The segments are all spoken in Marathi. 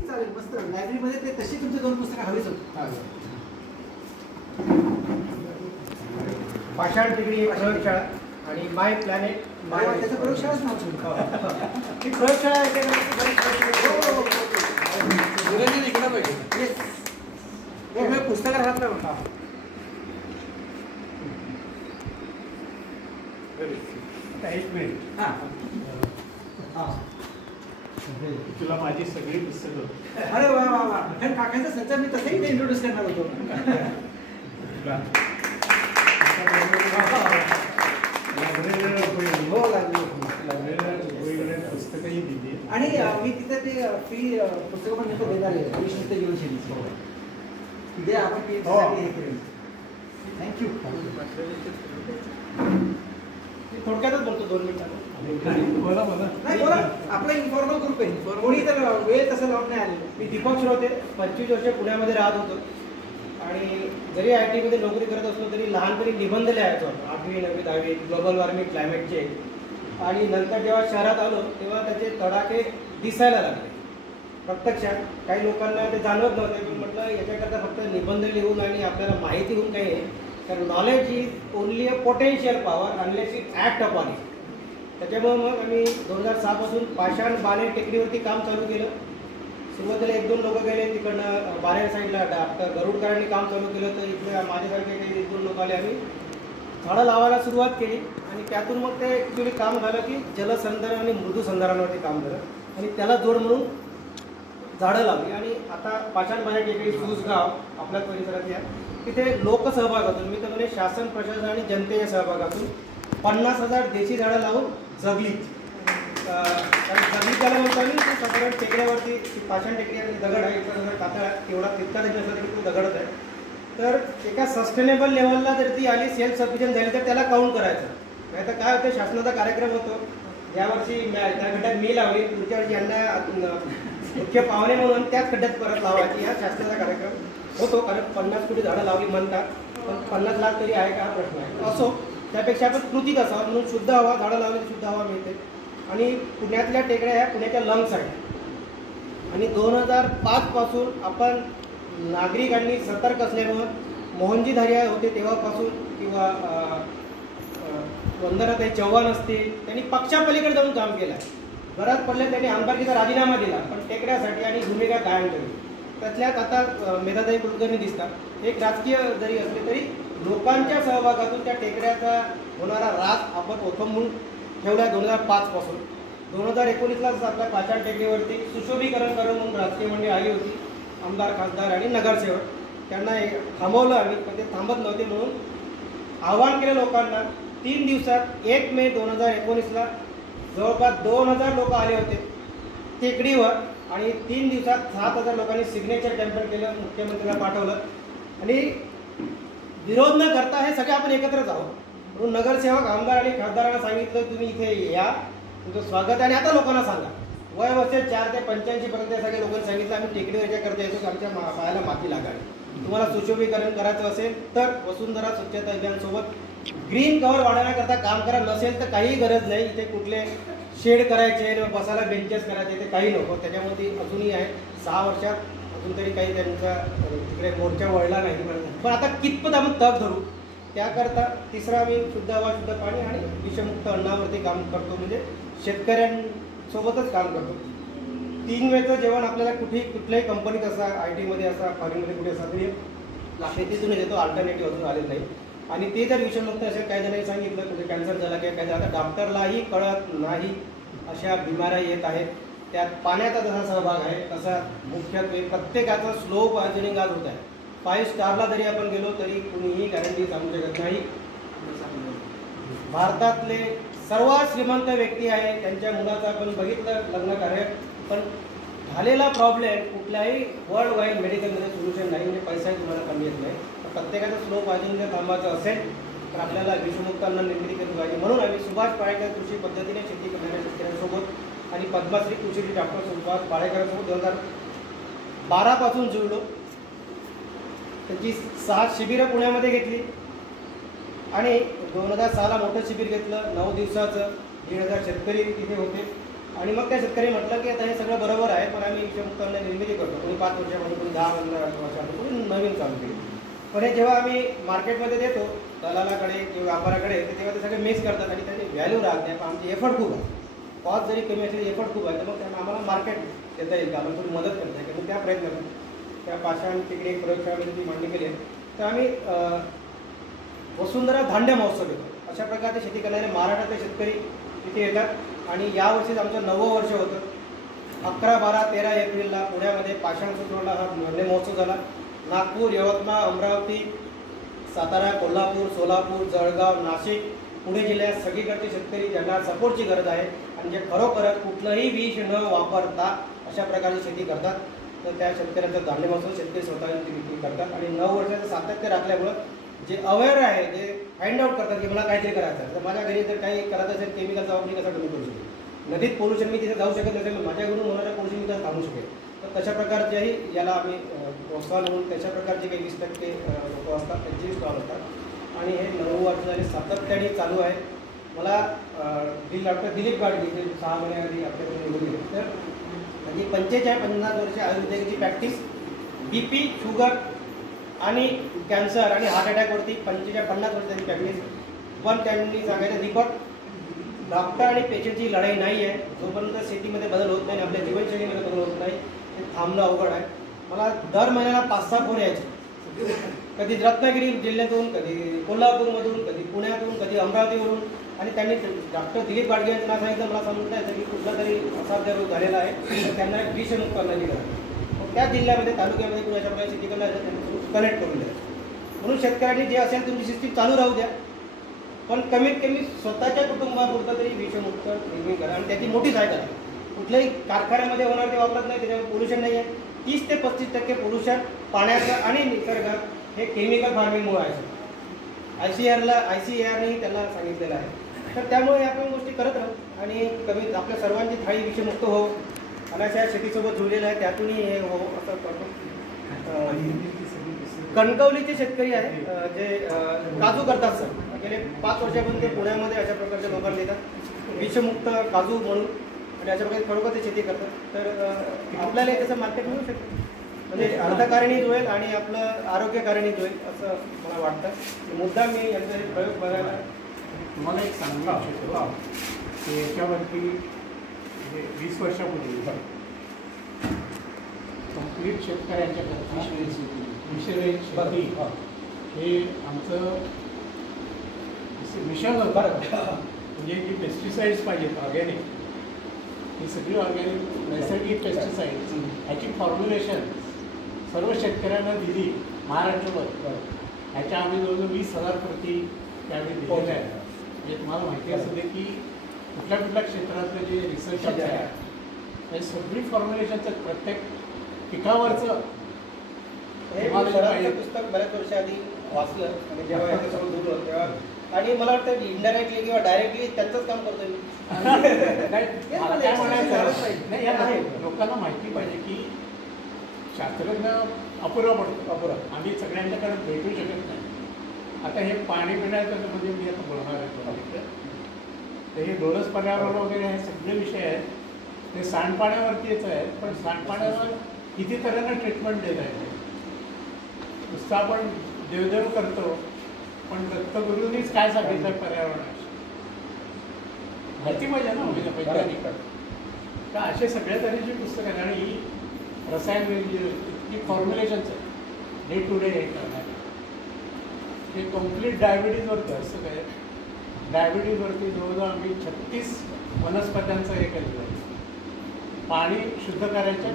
चालेल, मस्त. लायब्ररीमध्ये ते तशी तुमचे 2 पुस्तकं हवीच होती. पाषाण टेकडी प्रयोगशाळा आणि माय प्लॅनेट. त्याचं प्रयोगशाळाच नाव ठेवलं. ही प्रयोगशाळा निघलं पाहिजे. पुस्तकं राहत नाही म्हणा. तुला माझी सगळी पुस्तकं. अरे वा वा वा. कारण काकांचा संच मी तसंही ते इंट्रोड्यूस करणार होतो. हो लागली. पुस्तकही दिली आणि मी तिथे ते फ्री पुस्तकं पण घेतो देणार आहे. विश्वते जीवनशैली तिथे आपण हे करेल. थँक्यू. थोडक्यातच बोलतो 2 मिनिटात. नाही बोला. आपला इन्फॉर्मल ग्रुप आहे. कोणी तर वेळ तसं लावून नाही आले. मी दीपक श्रोते 25 वर्ष पुण्यामध्ये राहत होतो आणि जरी IT मध्ये नोकरी करत असलो तरी लहानपणी निबंध लिहायचो. 8वी 9वी 10वी ग्लोबल वॉर्मिंग क्लायमेटचे. आणि नंतर जेव्हा शहरात आलो तेव्हा त्याचे तडाखे दिसायला लागले प्रत्यक्षात. काही लोकांना ते जाणवत नव्हते. मी म्हटलं याच्याकरता फक्त निबंध लिहून आणि आपल्याला माहिती होऊन काही आहे. तर knowledge is only a potential power unless it act upon it. त्याच्यामुळे मग आम्ही 2006 पासून पाषाण बाणेर टेकडीवरती काम चालू केलं. सुरुवातीला 1-2 लोक गेले तिकडनं बाणेर साईडला. डॉक्टर गरुडकरांनी काम चालू केलं तर इथले माझ्यासारखे काही 1-2 लोक आले. आम्ही झाडं लावायला सुरुवात केली आणि त्यातून मग ते ॲक्च्युली काम झालं की जलसंधारण आणि मृदूसंधारणावरती काम झालं आणि त्याला जोड म्हणून झाडं लावली. आणि आता पाषाण बाणेर टेकडी सूसगाव आपल्या परिसरात या तिथे लोकसहभागातून मी तर म्हणजे शासन प्रशासन आणि जनतेच्या सहभागातून 50,000 देशी झाडं लावून जगली. जगली त्याला म्हणतो आम्ही. साधारण टेकड्यावरती पाषाण टेकडी आणि दगड आहे. इतका कातळा एवढा तितका देखील असला तरी तो दगडच आहे. तर एका सस्टेनेबल लेवलला जर ती आली सेल्फ सफिशियंट झाली तर त्याला काउंट करायचं. नाही तर काय होतं शासनाचा कार्यक्रम होतो. यावर्षी त्या खड्ड्यात मी लावली, पुढच्या वर्षी यांना मुख्य पाहुणे म्हणून त्याच खड्ड्यात परत लावायची. हा शासनाचा कार्यक्रम होतो. कारण 50 कोटी झाडं लावली म्हणतात पण 50 लाख तरी आहे का हा प्रश्न आहे. असो त्यापेक्षा आपण कृतीत असावं म्हणून शुद्ध हवा झाडं लावली तर शुद्ध हवा मिळते. आणि पुण्यातल्या टेकड्या ह्या पुण्याच्या लंग्स आहेत. आणि 2005 पासून आपण नागरिकांनी सतर्क असल्यामुळं मोहनजी धारिया होते तेव्हापासून किंवा वंदनाताई चव्हाण असतील त्यांनी पक्षापलीकडे जाऊन काम केलं. घरात पडले त्यांनी आमदारकीचा राजीनामा दिला पण टेकड्यासाठी आणि भूमिका कायम ठेवली. त्यातल्यात आता मेधाताई कुलकर्णी दिसतात. एक राजकीय जरी असले तरी लोकांच्या सहभागातून त्या टेकड्याचा होणारा राग आपण ओथंबून ठेवला 2005 पासून. 2019लाच आपल्या पाषाण टेकडीवरती सुशोभीकरण करून म्हणून राजकीय मंडळी आली होती. आमदार खासदार आणि नगरसेवक त्यांना थांबवलं आम्ही पण ते थांबत नव्हते म्हणून आवाहन केलं लोकांना. 3 दिवसात 1 मे 2019ला जवळपास 2000 लोक आले होते टेकडीवर आणि 3 दिवसात 7000 लोकांनी सिग्नेचर कॅम्पेन केलं. मुख्यमंत्र्यांना पाठवलं आणि विरोध न करता हे सगळे आपण एकत्रच आहोत म्हणून नगरसेवक आमदार आणि खासदारांना सांगितलं तुम्ही इथे या तुमचं स्वागत आहे. आणि आता लोकांना सांगा वय वर्ष 4 ते 85 पर्यंत सगळ्या लोकांनी सांगितलं आम्ही टेकडीवर याच्याकरता येतो की आमच्या पायाला माती लागावी. तुम्हाला सुशोभीकरण करायचं असेल तर वसुंधरा स्वच्छता अभियानसोबत ग्रीन कव्हर वाढवण्याकरता काम करा. नसेल तर काही गरज नाही. इथे कुठले शेड करायचे बसायला बेंचेस करायचे ते काही नको. त्याच्यामध्ये अजूनही आहे 6 वर्षात अजून तरी काही त्यांचा तिकडे मोर्चा वळला नाही. पण आता कितपत आपण तग धरू त्याकरता तिसरा आम्ही शुद्ध हवा शुद्ध पाणी आणि विषमुक्त अन्नावरती काम करतो. म्हणजे शेतकऱ्यांसोबतच काम करतो. 3 वेळचं जेवण आपल्याला कुठल्याही कंपनीत असा IT मध्ये असा फॉरेनमध्ये कुठे असा तरी शेतीतूनच येतो. अल्टरनेटिव्ह अजून आलेलं नाही. आणि ते जर विषमुक्त असेल काही जणांनी सांगितलं म्हणजे कॅन्सर झाला किंवा काय झालं आता डॉक्टरलाही कळत नाही अशा बिमाऱ्या येत आहेत. त्यात पाण्याचा जसा सहभाग आहे तसा मुख्यत्वे प्रत्येकाचा स्लो पॉयझनिंग आज होत आहे. 5 स्टारला जरी आपण गेलो तरी कुणीही गॅरंटी सांगू शकत नाही. भारतातले सर्वात श्रीमंत व्यक्ती आहे त्यांच्या मुलाचं आपण बघितलं लग्न कार्य पण झालेला प्रॉब्लेम कुठल्याही वर्ल्ड वाईड मेडिकलमध्ये सोल्युशन नाही. म्हणजे पैसाही तुम्हाला कमी येत नाही. प्रत्येकाचं स्लो पॉयझनिंग जर थांबायचं असेल तर आपल्याला विषमुक्त अन्न निर्मिती केली पाहिजे. म्हणून आम्ही सुभाष पाळेकर कृषी पद्धतीने शेती करणाऱ्या शेतकऱ्यांसोबत आणि पद्मश्री कृषी डॉक्टर सुभाष पाळेकरांसोबत 2012 पासून जुळलो. त्यांची 6 शिबिरं पुण्यामध्ये घेतली आणि 2006ला मोठं शिबिर घेतलं 9 दिवसाचं. 1,500 शेतकरी तिथे होते आणि मग त्या शेतकरी म्हटलं की आता हे सगळं बरोबर आहे, पण आम्ही विषमुक्त अन्न निर्मिती करतो, कोणी 5 वर्षामध्ये, कोणी 10 वर्षामध्ये, कोणी नवीन चालू केली. पण हे जेव्हा आम्ही मार्केटमध्ये देतो दलालाकडे किंवा व्यापाराकडे, तर तेव्हा ते सगळे मिक्स करतात आणि त्याची व्हॅल्यू राहत नाही. पण आमची एफर्ट खूप आहे, कॉस्ट जरी कमी असली एफर्ट खूप आहे, तर मग त्यामुळे आम्हाला मार्केट देता येईल का, आम्हाला थोडी मदत करता येईल. मग त्या प्रयत्न त्या पाषाण तिकडे एक प्रयोगशाळेमध्ये ती मांडणी केली आहे. तर आम्ही वसुंधरा धान्य महोत्सव घेतो. अशा प्रकारे शेती करणारे महाराष्ट्रातले शेतकरी तिथे येतात आणि यावर्षीच आमचं 9वं वर्ष होतं. 11, 12, 13 एप्रिलला पुण्यामध्ये पाषाण सुचवला हा धान्य महोत्सव झाला. नागपूर, यवतमाळ, अमरावती, सातारा, कोल्हापूर, सोलापूर, जळगाव, नाशिक, पुणे जिल्ह्यात सगळीकडचे शेतकरी ज्यांना सपोर्टची गरज आहे आणि जे खरोखरच कुठलंही विष न वापरता अशा प्रकारे शेती करतात, तर त्या शेतकऱ्यांचा धान्य महोत्सव शेतकरी स्वतः विक्री करतात. आणि 9 वर्षाचं सातत्य राखल्यामुळं जे अवेअर आहे, जे फाइंड आउट करतात की मला काहीतरी करायचं आहे, तर माझ्या घरी जर काही करायचं असेल केमिकलचा वापर कसा कमी करू शकेल, नदीत पोल्युशन मी तिथे जाऊ शकत नसेल, माझ्याकडून होणारं पोल्युशन मी कसं थांबू शकेल. तर तशा प्रकारचेही याला आम्ही प्रोत्साहन म्हणून तशा प्रकारचे काही 20% लोक असतात, त्यांचेही स्टॉल असतात आणि हे 9 वर्ष झाले सातत्याने चालू आहे. मला डॉक्टर दिलीप गाडगे जे 6 महिन्याआधी आपल्याकडे निघून गेले, तर म्हणजे 45-50 वर्ष आयुर्वेदाची प्रॅक्टिस, BP, शुगर आणि कॅन्सर आणि हार्ट अटॅकवरती 45-50 वर्षांची प्रॅक्टिस. पण त्यांनी सांगायचं रिकॉर्ड, डॉक्टर आणि पेशंटची लढाई नाही आहे. जोपर्यंत शेतीमध्ये बदल होत नाही, आपल्या जीवनशैलीमध्ये बदल होत नाही, ते थांबणं अवघड आहे. मला दर महिन्याला 5-6 फोन यायचे, कधी रत्नागिरी जिल्ह्यातून, कधी कोल्हापूरमधून, कधी पुण्यातून, कधी अमरावतीवरून. आणि त्यांनी डॉक्टर दिलीप गाडगे यांचं नाव सांगितलं, मला समजतं याचं की कुठला तरी असाध्य रोग झालेला आहे, तर त्यांना एक विषमुक्त करण्याची गरज आहे. मग त्या जिल्ह्यामध्ये, तालुक्यामध्ये कुणी अशा प्रकारे शेती करण्याचं त्यांनी कनेक्ट करून द्या. म्हणून शेतकऱ्यांनी जे असेल तुमची सिस्टीम चालू राहू द्या, पण कमीत कमी स्वतःच्या कुटुंबापुरतं तरी विषमुक्त निर्मिती करा आणि त्याची मोठी सहायता करा. कुठल्याही कारखान्यामध्ये होणार ते वापरत नाही, त्याच्यावर पोल्युशन नाही आहे. 30 ते 35% पोल्युशन पाण्याचं आणि निसर्गात हे केमिकल फार्मिंगमुळे आहे. ICARनी त्यांना सांगितलेलं आहे. तर त्यामुळे आपण गोष्टी करत राहू आणि कमी आपल्या सर्वांची थाळी विषमुक्त हो, अनाशा शेतीसोबत जुळलेलं आहे, त्यातूनही हे हो असं करतो. कणकवलीचे शेतकरी आहे जे काजू करतात सर, गेले 5 वर्षापासून ते पुण्यामध्ये अशा प्रकारच्या लोकांना देतात विषमुक्त काजू म्हणून, आणि अशा प्रकारे खरोखर ते शेती करतात. तर आपल्याला त्याचं मार्केट मिळू शकतं, म्हणजे अर्थकारणीच होईल आणि आपलं आरोग्यकारणीच होईल असं मला वाटतं. मुद्दा मी यांचा प्रयोग बघायला तुम्हाला एक सांगू इच्छितो की याच्यावरती 20 वर्षापूर्वी कंप्लीट शेतकऱ्यांच्या मिश्ररहित शेती हे आमचं मिशन होतं. म्हणजे जी पेस्टिसाइड्स पाहिजेत ऑर्गॅनिक, ही सगळी ऑर्गॅनिक नैसर्गिक पेस्टिसाइड्स ह्याची फॉर्म्युलेशन सर्व शेतकऱ्यांना दिली महाराष्ट्रभर. ह्याच्या आम्ही जवळजवळ 20,000 प्रती त्यावेळी दिलेल्या आहेत. म्हणजे तुम्हाला माहिती असू दे की कुठल्या कुठल्या क्षेत्रातले जे रिसर्च आहे हे सगळी फॉर्म्युलेशनचं प्रत्येक पिकावरचं हे पुस्तक बऱ्याच वर्षाआधी वाचलं आणि जेव्हा याच्यासमोर दूर होतं तेव्हा, आणि मला वाटतं इनडायरेक्टली किंवा डायरेक्टली त्यांचंच काम करतोय मी. काय म्हणायचं नाही, या लोकांना माहिती पाहिजे की शास्त्रज्ञ अपुरा पडतो. आम्ही सगळ्यांच्याकडे भेटू शकत नाही. आता हे पाणी पिण्याचं म्हणजे मी आता बोलणार आहे, तर हे डोलस पर्यावरण वगैरे हे सगळे विषय आहेत ते सांडपाण्यावरतीच आहेत. पण सांडपाण्यावर किती तऱ्हेनं ट्रीटमेंट देत आहे. नुसतं आपण देवदेव करतो, पण दत्तगुरूंनीच काय सांगितलं पर्यावरणाशी माहिती पाहिजे ना वैज्ञानिक. तर असे सगळ्या तऱ्हेची पुस्तकं आहेत आणि ही रसायन इतकी फॉर्म्युलेशनच आहे डे टू डे हे करणार. हे कम्प्लीट डायबिटीजवरती असं काय, डायबिटीजवरती जवळजवळ आम्ही 36 वनस्पत्यांचं हे केलेलं आहे. पाणी शुद्ध करायच्या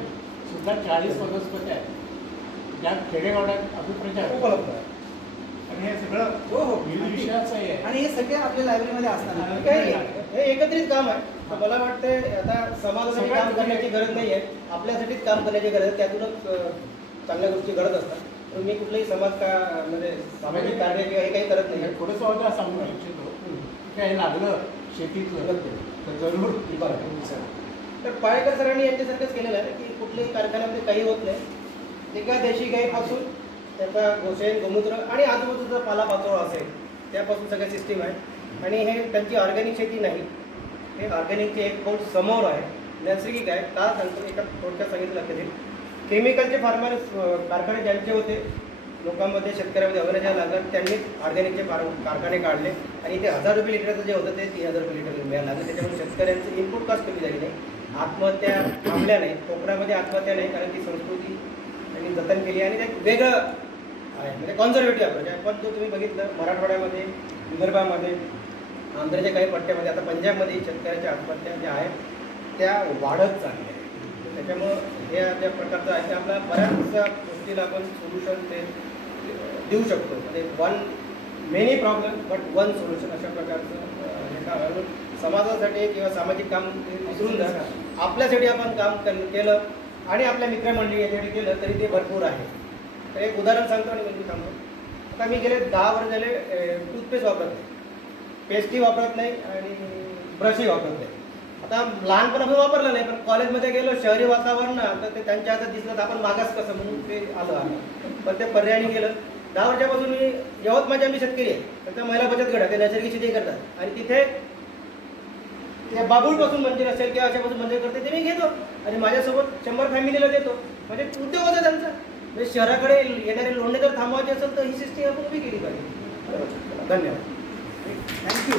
सुद्धा 40 वनस्पत्या आहेत ज्या खेडेगावात अभिप्रचार उपलब्ध आहे. आणि हे सगळं विविध विषयाचं आहे आणि हे सगळे आपल्या लायब्ररीमध्ये असतात. हे एकत्रित काम आहे. तर मला वाटतं आता समाजासाठी काम करण्याची गरज नाही आहे, आपल्यासाठीच काम करण्याची गरज आहे. त्यातूनच चांगल्या गोष्टी घडत असतात. पण मी कुठलंही म्हणजे सामाजिक कार्य किंवा हे काही करत नाही. थोडंसं होतं सांगू इच्छितो काय लागलं शेतीतलं तर जरूर. तर पाळेकर सरांनी यांच्यासारखंच केलेलं आहे की कुठल्याही कारखान्यामध्ये काही होत नाही. एका देशी गाईपासून त्याचा गोशेन गोमूत्र आणि आजूबाजूचा पालापाचोळा असेल त्यापासून सगळ्या सिस्टीम आहे. आणि हे त्यांची ऑर्गॅनिक शेती नाही, हे ऑर्गॅनिकचे एक पाऊल समोर आहे, नैसर्गिक आहे. का सांगतो, एका थोडक्यात सांगितलं लक्षात येईल. केमिकलचे फार्मर कारखाने ज्यांचे होते, लोकांमध्ये शेतकऱ्यामध्ये अवेलेबल लागत, त्यांनी ऑर्गॅनिकचे कारखाने काढले आणि ते 1000 रुपये लिटरचं जे होतं ते 3000 रुपये लिटर मिळायला लागलं. त्याच्यामुळे शेतकऱ्यांचं इनपुट कॉस्ट कमी झाली नाही, आत्महत्या थांबल्या नाही. कोकणामध्ये आत्महत्या नाही, कारण ती संस्कृती त्यांनी जतन केली आणि ते वेगळं आहे, म्हणजे कॉन्झर्वेटिव्ह अप्रोच आहे. पण जो तुम्ही बघितलं मराठवाड्यामध्ये, विदर्भामध्ये, आंध्रच्या काही पट्ट्यामध्ये, आता पंजाबमध्ये शेतकऱ्याच्या आत्महत्या ज्या आहेत त्या वाढत चालल्या आहेत. त्याच्यामुळं हे ज्या प्रकारचं आहे ते आपल्या बऱ्याच गोष्टीला आपण सोल्युशन ते देऊ शकतो. म्हणजे many problem but one solution अशा प्रकारचं हे काम समाजासाठी किंवा सामाजिक काम विसरून जा, आपल्यासाठी आपण काम केलं आणि आपल्या मित्रमंडळी याच्यासाठी केलं तरी ते भरपूर आहे. तर एक उदाहरण सांगतो आणि मी सांगतो. आता मी गेले 10 वर्ष झाले टूथपेस्ट वापरत नाही, पेस्टही वापरत नाही आणि ब्रशही वापरत नाही. आता लहानपणापासून वापरलं नाही, पण कॉलेजमध्ये गेलो, शहरी वातावरण तर ते त्यांच्या हातात दिसलं तर आपण मागास कसं म्हणून ते आलं. पण ते पर्यायाने गेलं. 10 वर्षापासून मी यवतमाळचे आम्ही शेतकरी आहे, त्याचा महिला बचत गट आहे, ते नैसर्गिक शेती करतात आणि तिथे ते बाबूळपासून मंदिर असेल किंवा अशापासून मंदिर करते ते मी घेतो आणि माझ्यासोबत 100 फॅमिलीला देतो. म्हणजे उद्योग होता त्यांचा. म्हणजे शहराकडे येणारे लोंढे जर थांबवायचे असेल तर ही सिस्टीम आपण उभी केली पाहिजे. धन्यवाद. थँक्यू.